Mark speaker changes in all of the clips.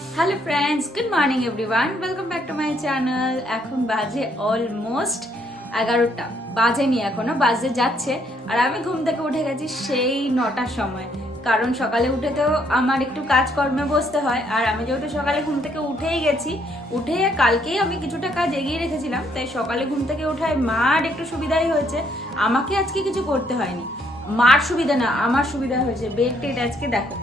Speaker 1: Hello friends good morning everyone welcome back to my channel এখন বাজে almost এগারোটা। বাজেনি এখনও, বাজে যাচ্ছে। আর আমি ঘুম থেকে উঠে গেছি সেই নটার সময়। কারণ সকালে উঠে তো আমার একটু কাজকর্মে বসতে হয়। আর আমি যেহেতু সকালে ঘুম থেকে উঠেই গেছি, উঠে কালকেই আমি কিছুটা কাজ এগিয়ে রেখেছিলাম। তাই সকালে ঘুম থেকে উঠায় মার একটু সুবিধাই হয়েছে। আমাকে আজকে কিছু করতে হয়নি। মার সুবিধা না, আমার সুবিধা হয়েছে। বেড টেড আজকে দেখো,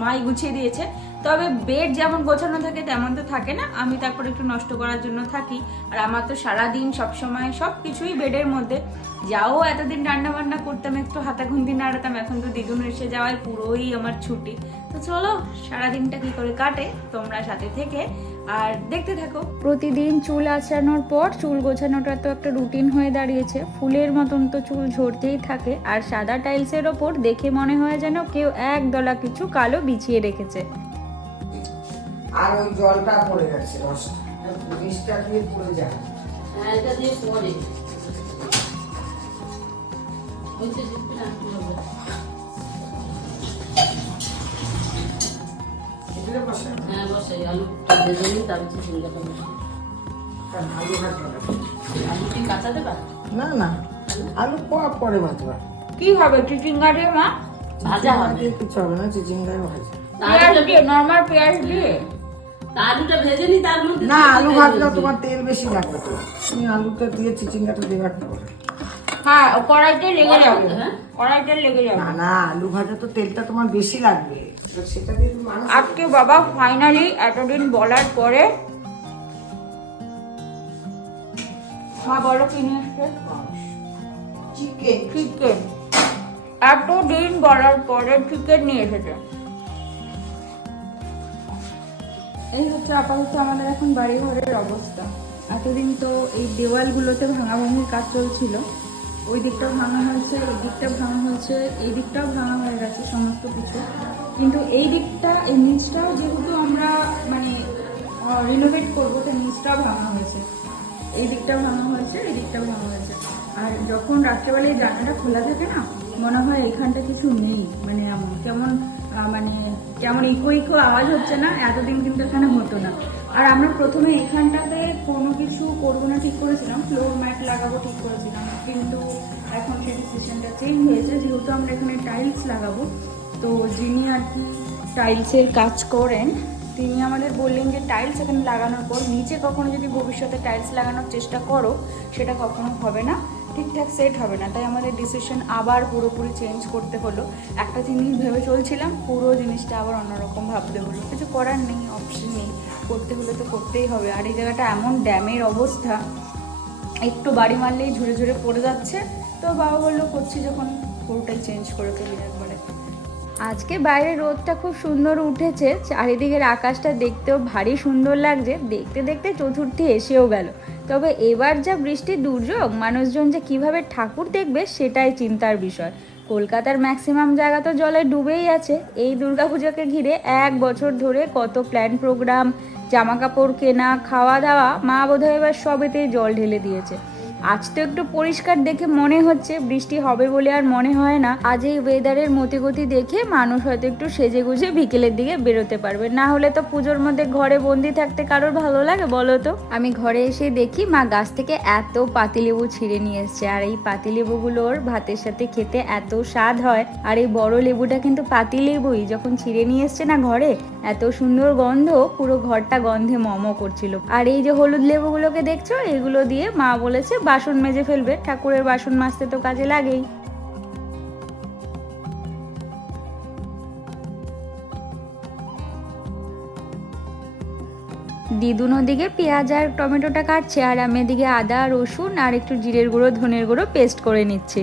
Speaker 1: মাই গুছিয়ে দিয়েছে। তবে বেড যেমন গোছানো থাকে, তেমন তো থাকে না। আমি তারপর একটু নষ্ট করার জন্য থাকি। আর আমার তো সারাদিন সবসময় সব কিছুই বেডের মধ্যে। যাও, এতদিন রান্না বান্না করতাম, একটু হাতা খুন্তি নাড়াতাম, এখন তো দ্বিগুণ এসে যাওয়ায় পুরোই আমার ছুটি। তো চলো, সারাদিনটা কি করে কাটে তোমরা সাথে থেকে। আর দেখতে থাকো। প্রতিদিন চুল আঁচড়ানোর পর, চুল গোছানোটা তো একটা রুটিন হয়ে দাঁড়িয়েছে। ফুলের মতন তো চুল ঝরতেই থাকে। আর সাদা টাইলসের ওপর দেখে মনে হয় যেন কেউ এক দলা কিছু কালো বিছিয়ে রেখেছে।
Speaker 2: আর ওই জলটা পড়ে গেছে রসটা দিয়ে পড়ে যায়।
Speaker 3: হ্যাঁ, এটা দিয়ে হ্যাঁ বসে। আলু ভেজে নিই তারপর ঝিঙ্গাটা বসে।
Speaker 2: আলু ভাজবা না।
Speaker 3: আলু কি কাঁচা দেবা?
Speaker 2: না না। আলু পোয়া পরে ভাজবা।
Speaker 1: কি হবে? চিচিঙ্গারে মা?
Speaker 3: ভাজা হবে।
Speaker 2: কিছু হবে না চিচিঙ্গায় ভাজা
Speaker 1: নর্মাল পেঁয়াজ দিয়ে?
Speaker 3: আলুটা ভেজে নিই তার মধ্যে
Speaker 2: না আলু
Speaker 3: দিয়ে
Speaker 2: তোমার তেল বেশি লাগবে তো। তুমি আলুটা দিয়ে চিচিঙ্গাটা দেবার
Speaker 1: হ্যাঁ কড়াইতে লেগে যাবে।
Speaker 3: হ্যাঁ?
Speaker 1: কড়াইতে লেগে যাবে।
Speaker 2: না না আলু ভাজা তো তেলটা তোমার বেশি লাগবে। সেটা দিয়ে
Speaker 1: আজকে বাবা ফাইনালি এতদিন বলার পরে মা বলো কি নিয়ে এসছে?
Speaker 2: চিকেন
Speaker 1: চিকেন এতদিন বলার পরে চিকেন নিয়ে এসেছে। এই হচ্ছে আপাতত আমাদের এখন বাড়ি ঘরের অবস্থা। এতদিন তো এই দেওয়ালগুলোতে ভাঙাভাঙির কাজ চলছিল। ওই দিকটাও ভাঙা হয়েছে, এই দিকটা ভাঙা হয়েছে, এই দিকটাও ভাঙা হয়ে গেছে সমস্ত কিছু। কিন্তু এই দিকটা, এই নিচটাও যেহেতু আমরা মানে রিনোভেট করব তো নিচটাও ভাঙা হয়েছে। এই দিকটাও ভাঙা হয়েছে, এই দিকটাও ভাঙা হয়েছে। আর যখন রাত্রেবেলা এই জানালাটা খোলা থাকে না, মনে হয় এখানটা কিছু নেই মানে কেমন মানে কেমন ইকো ইকো আওয়াজ হচ্ছে না, এতদিন কিন্তু এখানে হতো না। আর আমরা প্রথমে এখানটাতে কোনো কিছু করব না, ঠিক করেছিলাম। ফ্লোর ম্যাট লাগাবো ঠিক করেছিলাম, কিন্তু এখন সেই ডিসিশনটা চেঞ্জ হয়েছে। যেহেতু আমরা এখানে টাইলস লাগাবো, তো যিনি আর কি টাইলসের কাজ করেন, তিনি আমাদের বললেন যে টাইলস এখানে লাগানোর পর, নিচে কখনো যদি ভবিষ্যতে টাইলস লাগানোর চেষ্টা করো, সেটা কখনো হবে না। ঠিকঠাক সেট হবে না। তাই আমাদের ডিসিশন আবার পুরোপুরি চেঞ্জ করতে হলো। একটা জিনিস ভেবে চলছিলাম, পুরো জিনিসটা আবার অন্যরকম ভাবতে হলো। কিছু করার নেই অপশন নেই। করতে হলে তো করতেই হবে। আর এই জায়গাটা এমন ড্যামের অবস্থা, একটু বাড়ি মারলেই ঝুড়ে ঝুড়ে পড়ে যাচ্ছে। তো বাবা বলল, করছি যখন। পুরোটাই চেঞ্জ করে ফেলি একবারে। আজকে বাইরে রোদটা খুব সুন্দর উঠেছে। চারিদিকের আকাশটা দেখতেও ভারী সুন্দর লাগছে। দেখতে দেখতে চতুর্থী এসেও গেল। তবে এবার যা বৃষ্টির দুর্যোগ, মানুষজন যে কীভাবে ঠাকুর দেখবে সেটাই চিন্তার বিষয়। কলকাতার ম্যাক্সিমাম জায়গা তো জলে ডুবেই আছে। এই দুর্গাপুজোকে ঘিরে এক বছর ধরে কত প্ল্যান প্রোগ্রাম জামা কাপড় কেনা খাওয়া দাওয়া মা বোধহয় এবার সবেতেই জল ঢেলে দিয়েছে। আজ তো একটু পরিষ্কার দেখে মনে হচ্ছে, বৃষ্টি হবে বলে আর মনে হয় না। আজ এই ওয়েদারের মতিগতি দেখে মানুষ হয়তো একটু সেজে গুজে বিকেলের দিকে বেরোতে পারবে। না হলে তো পুজোর মধ্যে ঘরে বন্দি থাকতে কারোর ভালো লাগে বলো তো? আমি ঘরে এসে দেখি মা গাছ থেকে এত পাতিলেবু ছিঁড়ে নিয়ে এসছে, আর এই পাতিলেবুগুলোর ভাতের সাথে খেতে এত স্বাদ হয়। আর এই বড় লেবুটা কিন্তু পাতিলেবুই, যখন ছিঁড়ে নিয়ে এসছে না ঘরে, এত সুন্দর গন্ধ পুরো ঘরটা গন্ধে মম করছিল। আর এই যে হলুদ লেবুগুলোকে দেখছ, এগুলো দিয়ে মা বলেছে বাসন মেজে ফেলবে, ঠাকুরের বাসন মাজতে তো কাজে লাগেই। দিদুন ওদিকে পেঁয়াজ আর টমেটোটা কাটছে, আর আমি এদিকে আদা, রসুন আর একটু জিরের গুঁড়ো, ধনের গুঁড়ো পেস্ট করে নিচ্ছি।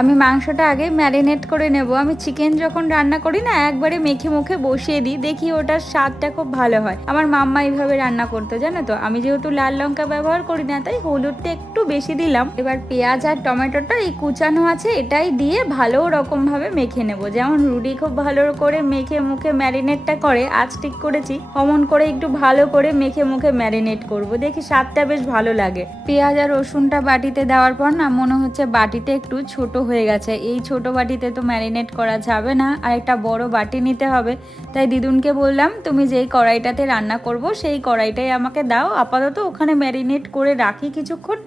Speaker 1: আমি মাংসটা আগে ম্যারিনেট করে নেব। আমি চিকেন যখন রান্না করি না, একবারে মেখে মুখে বসিয়ে দিই, দেখি ওটার স্বাদটা খুব ভালো হয়। আমার মাম্মা এইভাবে রান্না করতো, জানো তো? আমি যেহেতু লাল লঙ্কা ব্যবহার করি না, তাই হলুদটা একটু বেশি দিলাম। এবার পেঁয়াজ আর টমেটোটা এই কুচানো আছে, এটাই দিয়ে ভালো রকম ভাবে মেখে নেব। যেমন রুটি খুব ভালো করে মেখে মুখে ম্যারিনেটটা করে, আজ ঠিক করেছি। অমন করে একটু ভালো করে মেখে মুখে ম্যারিনেট করব। দেখি স্বাদটা বেশ ভালো লাগে। পেঁয়াজ আর রসুনটা বাটিতে দেওয়ার পর না, মনে হচ্ছে বাটিতে একটু ছোট হয়ে গেছে। এই ছোট বাটিতে তো ম্যারিনেট করা যাবে না, আর একটা বড় বাটি নিতে হবে। তাই দিদুনকে বললাম, তুমি যেই কড়াইটাতে রান্না করব, সেই কড়াইটাই আমাকে দাও। আপাতত ওখানে ম্যারিনেট করে রাখি কিছুক্ষণ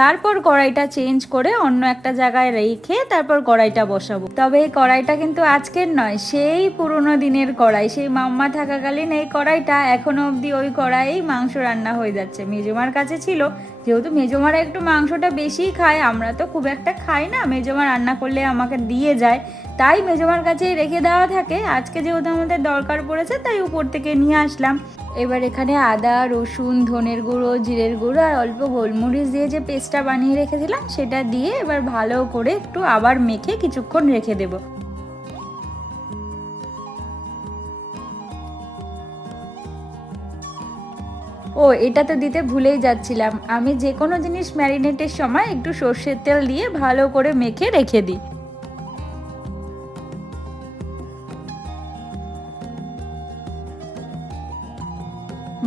Speaker 1: তারপর কড়াইটা চেঞ্জ করে অন্য একটা জায়গায় রেখে তারপর কড়াইটা বসাবো। তবে এই কড়াইটা কিন্তু আজকের নয়, সেই পুরনো দিনের কড়াই, সেই মাম্মা থাকাকালীন এই কড়াইটা এখনও অবধি ওই কড়াইয়েই মাংস রান্না হয়ে যাচ্ছে। মেজমার কাছে ছিল, যেহেতু মেজমারা একটু মাংসটা বেশি খায়, আমরা তো খুব একটা খাই না। মেজমা রান্না করলে আমাকে দিয়ে যায় তাই মেজমার কাছেই রেখে দেওয়া থাকে। আজকে যেহেতু আমাদের দরকার পড়েছে, তাই উপর থেকে নিয়ে আসলাম। এবার এখানে আদা, রসুন, ধনের গুঁড়ো, জিরের গুঁড়ো আর অল্প গোলমরিচ দিয়ে যে পেস্টটা বানিয়ে রেখেছিলাম, সেটা দিয়ে এবার ভালো করে একটু আবার মেখে কিছুক্ষণ রেখে দেবো। ও, এটা তো দিতে ভুলেই যাচ্ছিলাম। আমি যে কোনো জিনিস ম্যারিনেটের সময় একটু সর্ষের তেল দিয়ে ভালো করে মেখে রেখে দিই।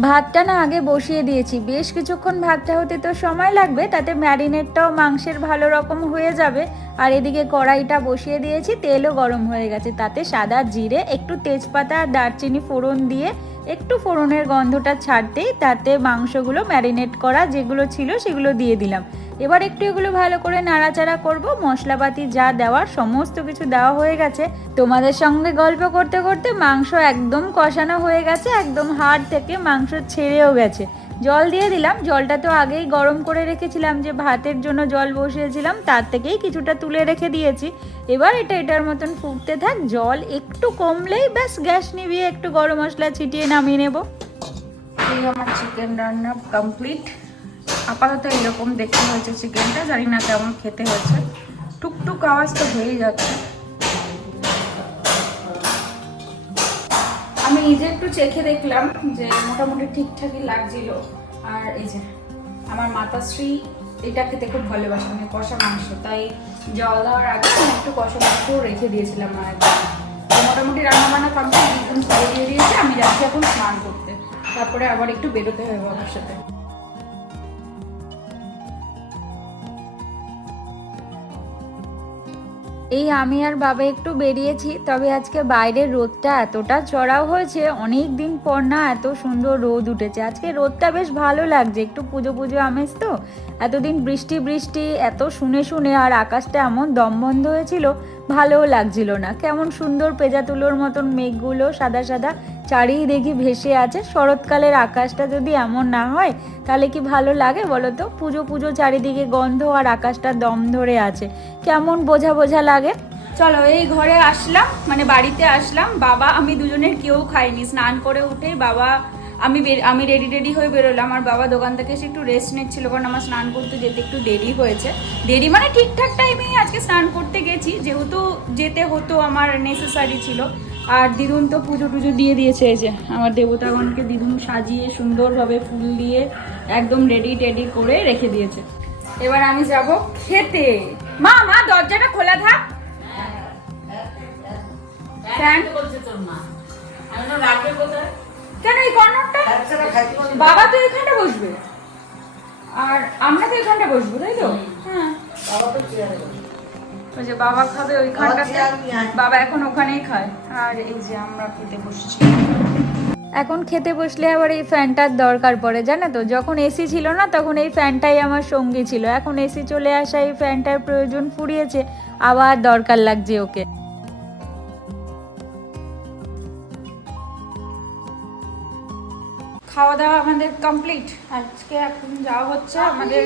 Speaker 1: ভাতটা না আগে বসিয়ে দিয়েছি। বেশ কিছুক্ষণ ভাতটা হতে তো সময় লাগবে, তাতে ম্যারিনেটটাও মাংসের ভালো রকম হয়ে যাবে। আর এদিকে কড়াইটা বসিয়ে দিয়েছি, তেলও গরম হয়ে গেছে। তাতে সাদা জিরে, একটু তেজপাতা আর দারচিনি ফোড়ন দিয়ে, একটু ফোড়নের গন্ধটা ছাড়তেই তাতে মাংসগুলো ম্যারিনেট করা যেগুলো ছিল সেগুলো দিয়ে দিলাম। এবার একটু এগুলো ভালো করে নাড়াচাড়া করব। মশলাপাতি যা দেওয়ার সমস্ত কিছু দেওয়া হয়ে গেছে। তোমাদের সঙ্গে গল্প করতে করতে মাংস একদম কষানো হয়ে গেছে, একদম হাড় থেকে মাংস ছেড়েও গেছে। জল দিয়ে দিলাম, জলটা তো আগেই গরম করে রেখেছিলাম যে ভাতের জন্য জল বসিয়েছিলাম, তার থেকেই কিছুটা তুলে রেখে দিয়েছি। এবার এটা, এটার মতন ফুটতে থাক, জল একটু কমলেই ব্যাস, গ্যাস নিভিয়ে একটু গরম মশলা ছিটিয়ে নামিয়ে নেব। আমার চিকেন রান্না কমপ্লিট আপাতত এরকম দেখতে হয়েছে চিকেনটা, জানি না কেমন খেতে হয়েছে। টুকটুক আওয়াজ তো হয়েই যাচ্ছে। আমি নিজে একটু চেখে দেখলাম যে মোটামুটি ঠিকঠাকই লাগছিল। আর এই যে, আমার মাতাশ্রী এটা খেতে খুব ভালোবাসে মানে কষা মাংস। তাই জল দেওয়ার আগে আমি একটু কষা মাংস রেখে দিয়েছিলাম মায়ের। মোটামুটি রান্না বান্না কমপ্লিট একদম ছেড়ে দিয়ে দিয়েছি, আমি যাচ্ছি এখন স্নান করতে। তারপরে আবার একটু বেরোতে হবে বাবার সাথে। এই আমি আর বাবা একটু বেরিয়েছি, তবে আজকে বাইরের রোদটা এতটা চড়াও হয়েছে, অনেক দিন পর না এত সুন্দর রোদ উঠেছে। আজকে রোদটা বেশ ভালো লাগছে, একটু পুজো পুজো আমেজ তো? এতদিন বৃষ্টি বৃষ্টি, এত শুনে শুনে আর আকাশটা এমন দম বন্ধ হয়েছিল, ভালোও লাগছিল না। কেমন সুন্দর পেজা তুলোর মতন মেঘগুলো সাদা সাদা চারিদিকে ভেসে আছে। শরৎকালের আকাশটা যদি এমন না হয়, তাহলে কি ভালো লাগে বলো তো? পুজো পুজো চারিদিকে গন্ধ আর আকাশটা দম ধরে আছে। কেমন বোঝা বোঝা লাগে? চলো, এই ঘরে আসলাম মানে বাড়িতে আসলাম। বাবা, আমি দুজনের কেউ খাইনি। স্নান করে উঠে বাবা, আমি আমি রেডি রেডি হয়ে বেরোলাম। আর বাবা দোকান থেকে এসে একটু রেস্ট নিচ্ছিল, কারণ আমার স্নান করতে যেতে একটু দেরি হয়েছে। দেরি মানে ঠিকঠাক টাইমেই আজকে স্নান করতে গেছি। যেহেতু যেতে হতো, আমার নেসেসারি ছিল। আর দিদুন তো পুজো টুজো দিয়ে দিয়েছে, এই যে আমার দেবতাগণকে দিদুন সাজিয়ে সুন্দরভাবে ফুল দিয়ে একদম রেডি টেডি করে রেখে দিয়েছে। এবার আমি যাব খেতে। মা মা, দরজাটা খোলা থাক। কেন, এই? বাবা তো এখানটা বসবে। আর আমরা তো এখানটা বসবো, তাই তো? হ্যাঁ।
Speaker 2: বাবা তো।
Speaker 1: ওই যে বাবা খাবে ওইখানটাতে
Speaker 2: চেয়ার
Speaker 1: বাবা এখন ওখানেই খায়। আর এই যে আমরা খেতে বসছি। এখন খেতে বসলে আবার এই ফ্যানটার দরকার পড়ে জানো তো? যখন এসি ছিল না তখন এই ফ্যানটাই আমার সঙ্গী ছিল। এখন এসি চলে আসা এই ফ্যানটার প্রয়োজন ফুরিয়েছে। আবার দরকার লাগছে ওকে। খাওয়া দাওয়া আমাদের কমপ্লিট আজকে এখন যাওয়া হচ্ছে আমাদের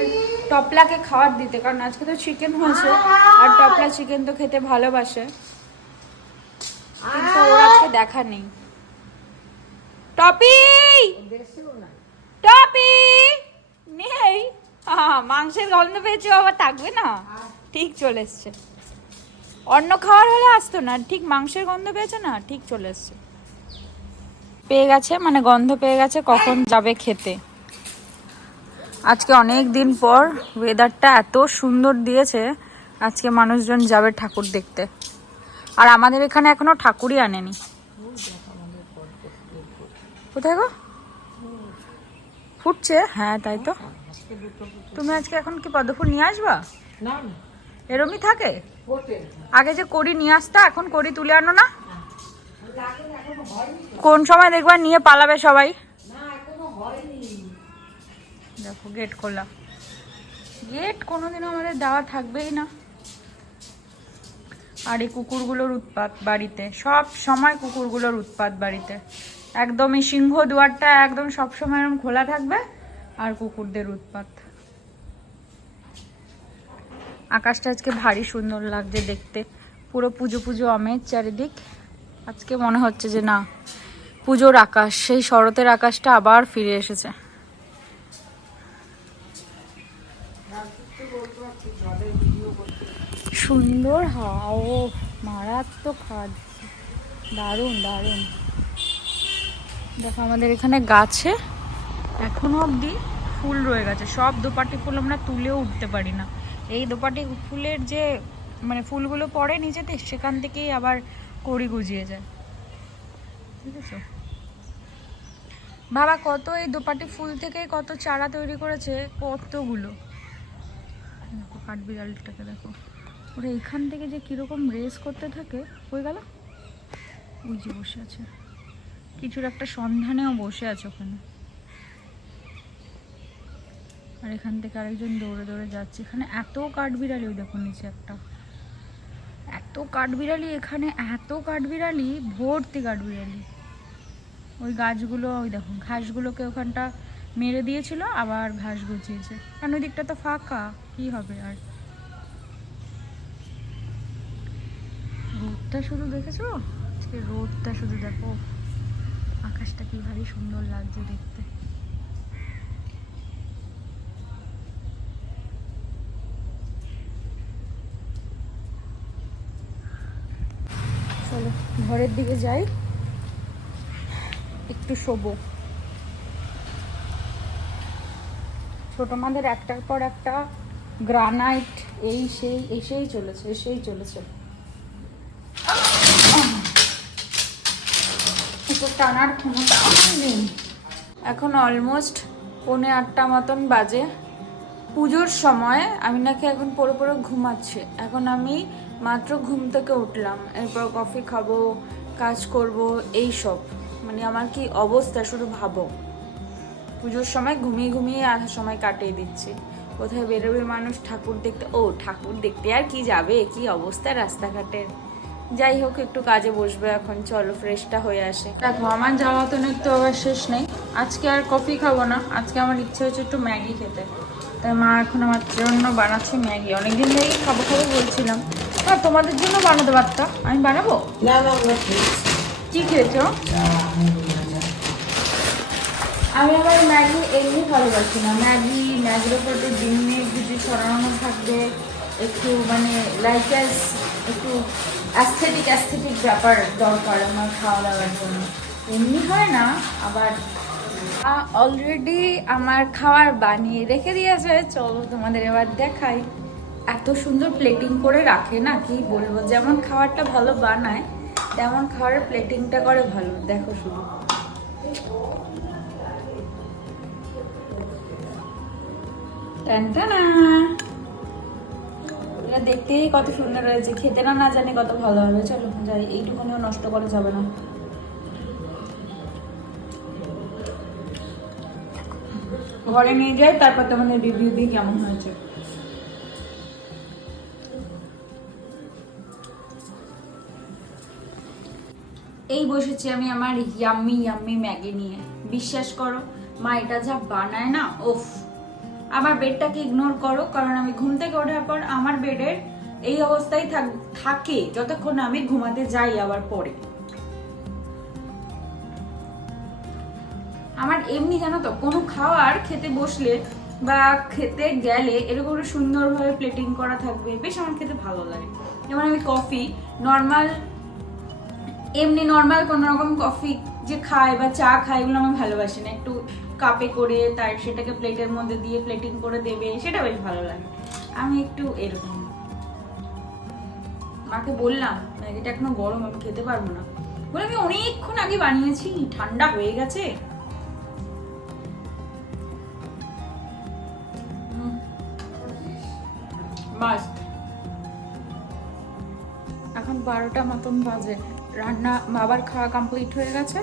Speaker 1: টপলাকে খাবার দিতে, কারণ আজকে তো চিকেন হয়েছে আর টপলা চিকেন তো খেতে ভালোবাসে। কিন্তু ওর আজকে দেখা নেই। টপি। টপি! নেই। মাংসের গন্ধ পেয়েছে আবার থাকবে না? ঠিক চলে এসছে। অন্য খাবার হলে আসতো না, ঠিক মাংসের গন্ধ পেয়েছে না, ঠিক চলে এসছে। পেয়ে গেছে মানে গন্ধ পেয়ে গেছে কখন যাবে খেতে। আজকে অনেক দিন পর ওয়েদারটা এত সুন্দর দিয়েছে আজকে মানুষজন যাবে ঠাকুর দেখতে। আর আমাদের এখানে এখনও ঠাকুরই আনেনি। কোথায় গো? ফুটছে? হ্যাঁ তাই তো। তুমি আজকে এখন কি পদ্মফুল নিয়ে আসবা? এরমই থাকে? আগে যে কড়ি নিয়ে আসতা এখন করি তুলে আনো না? কোন সময় দেখবা নিয়ে পালাবে সবাই? দেখো গেট খোলা। গেট কোনোদিনও আমাদের দেওয়া থাকবেই না। আর এই কুকুরগুলোর উৎপাত বাড়িতে, সব সময় কুকুরগুলোর উৎপাত বাড়িতে। একদম এই সিংহ দুয়ারটা একদম সব সময় এরকম খোলা থাকবে, আর কুকুরদের উৎপাত। আকাশটা আজকে ভারী সুন্দর লাগছে দেখতে। পুরো পুজো পুজো আমেজ চারিদিক। আজকে মনে হচ্ছে যে না পুজোর আকাশ সেই শরতের আকাশটা আবার ফিরে এসেছে। সুন্দর হাও মারাত্মক হাওয়া দারুণ দারুণ। দেখো আমাদের এখানে গাছে এখনও অবধি ফুল রয়ে গেছে। সব দোপাটি ফুল আমরা তুলেও উঠতে পারি না। এই দোপাটি ফুলের যে মানে ফুলগুলো পড়ে নিচেতে সেখান থেকেই আবার কড়ি গুজিয়ে যায়। ঠিক আছে বাবা, কত এই দোপাটি ফুল থেকে কত চারা তৈরি করেছে, কতগুলো। দেখো, কাঠবিড়ালটাকে দেখো। ওরা এখান থেকে যে কীরকম রেস করতে থাকে, হয়ে গেল? ওই যে বসে আছে। কিছুর একটা সন্ধানেও বসে আছে ওখানে। আর এখান থেকে আরেকজন দৌড়ে দৌড়ে যাচ্ছে। এখানে এত কাঠবিড়ালি, ওই দেখো নিচে একটা। এত কাঠবিড়ালি এখানে, এত কাঠবিড়ালি, ভর্তি কাঠবিড়ালি। ওই গাছগুলো, ওই দেখো ঘাসগুলোকে ওখানটা মেরে দিয়েছিল, আবার ঘাস গুছিয়েছে। কারণ ওই দিকটা তো ফাঁকা, কি হবে আর? রোদটা শুধু দেখেছ? আজকে রোদটা শুধু দেখো। আকাশটা কি ভারী সুন্দর লাগছে দেখতে চলো ঘরের দিকে যাই। একটু শোবো। ছোট মাদের একটার পর একটা গ্রানাইট এই সেই, এসেই চলেছে এসেই চলেছে। টানার ক্ষমতা নেই। এখন অলমোস্ট পৌনে আটটা মতন বাজে। পুজোর সময় আমি নাকি এখন পড়ে পড়ে ঘুমাচ্ছি। এখন আমি মাত্র ঘুম থেকে উঠলাম। এরপর কফি খাব, কাজ করব, এই সব। মানে আমার কি অবস্থা শুধু ভাবো। পুজোর সময় ঘুমিয়ে ঘুমিয়ে আসার সময় কাটিয়ে দিচ্ছি। কোথায় বেরোবে মানুষ, ঠাকুর দেখতে, ও ঠাকুর দেখতে আর কি যাবে? কি অবস্থা রাস্তাঘাটের যাই হোক, একটু কাজে বসবে এখন। চলো ফ্রেশটা হয়ে আসে। দেখো, আমার যাওয়া তো একটু আবার শেষ নেই। আজকে আর কফি খাব না। আজকে আমার ইচ্ছে হচ্ছে একটু ম্যাগি খেতে। তাই মা এখন আমার জন্য বানাচ্ছে ম্যাগি। অনেকদিন ধরেই খাব খাব বলছিলাম। হ্যাঁ তোমাদের জন্য বানাতে পারতাম। আমি বানাবো? কি খেয়েছো? আমি আমার ম্যাগি এমনি ভালোবাসি না। ম্যাগি ম্যাগির উপর একটু ডিমে যদি ছড়ানো থাকবে একটু মানে লাইক একটু অ্যাস্থেটিক অ্যাস্থেটিক ব্যাপার দরকার আমার খাওয়া দাওয়ার জন্য। এমনি হয় না আবার অলরেডি আমার খাবার বানিয়ে রেখে দিয়েছে। চলো তোমাদের এবার দেখাই। এত সুন্দর প্লেটিং করে রাখে না, কি বলব? যেমন খাবারটা ভালো বানায়, তেমন খাবারের প্লেটিংটা করে ভালো। দেখো শুধু। দেখতেই কত সুন্দর হয়েছে। খেতে না না জানি কত ভালো হবে। চলো, যাই। এইটুকুনিও নষ্ট করা যাবে না। ঘরে নিয়ে যাই তারপর তোমাদের রিভিউ দিই কেমন হয়েছে? এই বসেছি আমি আমার ইয়াম্মি ইয়াম্মি ম্যাগি নিয়ে। বিশ্বাস করো, মা এটা যা বানায় না ওফ আমার বেডটাকে ইগনোর করো, কারণ আমি ঘুম থেকে ওঠার পর আমার বেডের এই অবস্থায় থাক- যতক্ষণ আমি ঘুমাতে যাই আবার পরে। আমার এমনি জানো তো, কোনো খাবার খেতে বসলে বা খেতে গেলে এরকম সুন্দরভাবে প্লেটিং করা থাকবে, বেশ আমার খেতে ভালো লাগে। যেমন আমি কফি নর্মাল এমনি নর্মাল কোনো রকম কফি যে খায় বা চা খায় এগুলো আমি ভালোবাসি না। একটু কাপে করে তার সেটাকে প্লেটের মধ্যে দিয়ে প্লেটিং করে দেবে, সেটা বেশ ভালো লাগে। আমি একটু এরকম। মাকে বললাম ম্যাগিটা এখনও গরম, আমি খেতে পারব না। বলে, আমি অনেকক্ষণ আগে বানিয়েছি, ঠান্ডা হয়ে গেছে। মাস্ট বারোটা মতন বাজে। রান্না বাবার খাওয়া কমপ্লিট হয়ে গেছে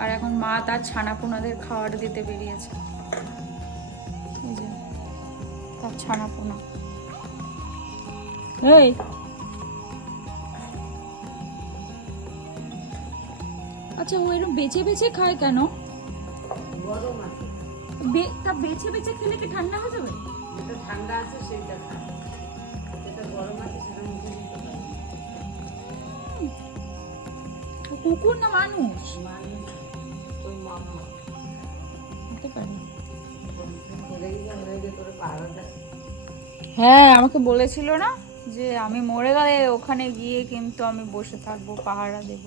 Speaker 1: আর এখন মা তার ছানাপোনাদের খাবার দিতে বেরিয়েছে। এই যে তার এই। আচ্ছা ও এরকম বেছে বেছে খায় কেন?
Speaker 2: গরম আছে।
Speaker 1: বেছে বেছে খেলে কি ঠান্ডা হয়ে যাবে?
Speaker 2: ঠান্ডা আছে সেটা খায়।
Speaker 1: কুকুর না মানুষ? হ্যাঁ আমাকে বলেছিল না যে আমি মরে গেলে ওখানে গিয়ে কিন্তু আমি বসে থাকব, পাহারা দেব।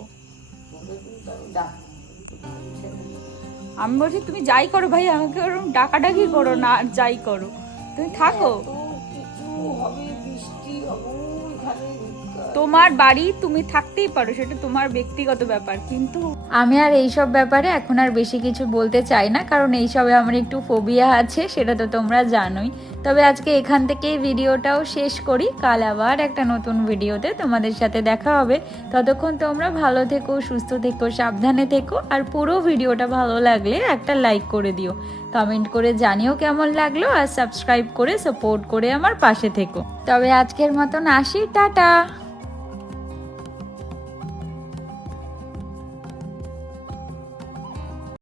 Speaker 2: আমি
Speaker 1: বলছি, তুমি যাই করো ভাই, আমাকে ওরকম ডাকাডাকি করো না যাই করো। তুমি থাকো।
Speaker 2: কিছু হবে
Speaker 1: তোমার বাড়ি তুমি থাকতেই পারো, সেটা তোমার ব্যক্তিগত ব্যাপার, কিন্তু আমি আর এইসব ব্যাপারে এখন আর বেশি কিছু বলতে চাই না, কারণ এইসবে আমার একটু ফোবিয়া আছে, সেটা তো তোমরা জানোই। তবে আজকে এখান থেকেই ভিডিওটাও শেষ করি, কাল আবার একটা নতুন ভিডিওতে তোমাদের সাথে দেখা হবে। ততক্ষণ তোমরা ভালো থেকো, সুস্থ থেকো, সাবধানে থেকো, আর পুরো ভিডিওটা ভালো লাগলে একটা লাইক করে দিও। কমেন্ট করে জানিও কেমন লাগল, আর সাবস্ক্রাইব করে সাপোর্ট করে আমার পাশে থেকো। তবে আজকের মতন আসি, টাটা!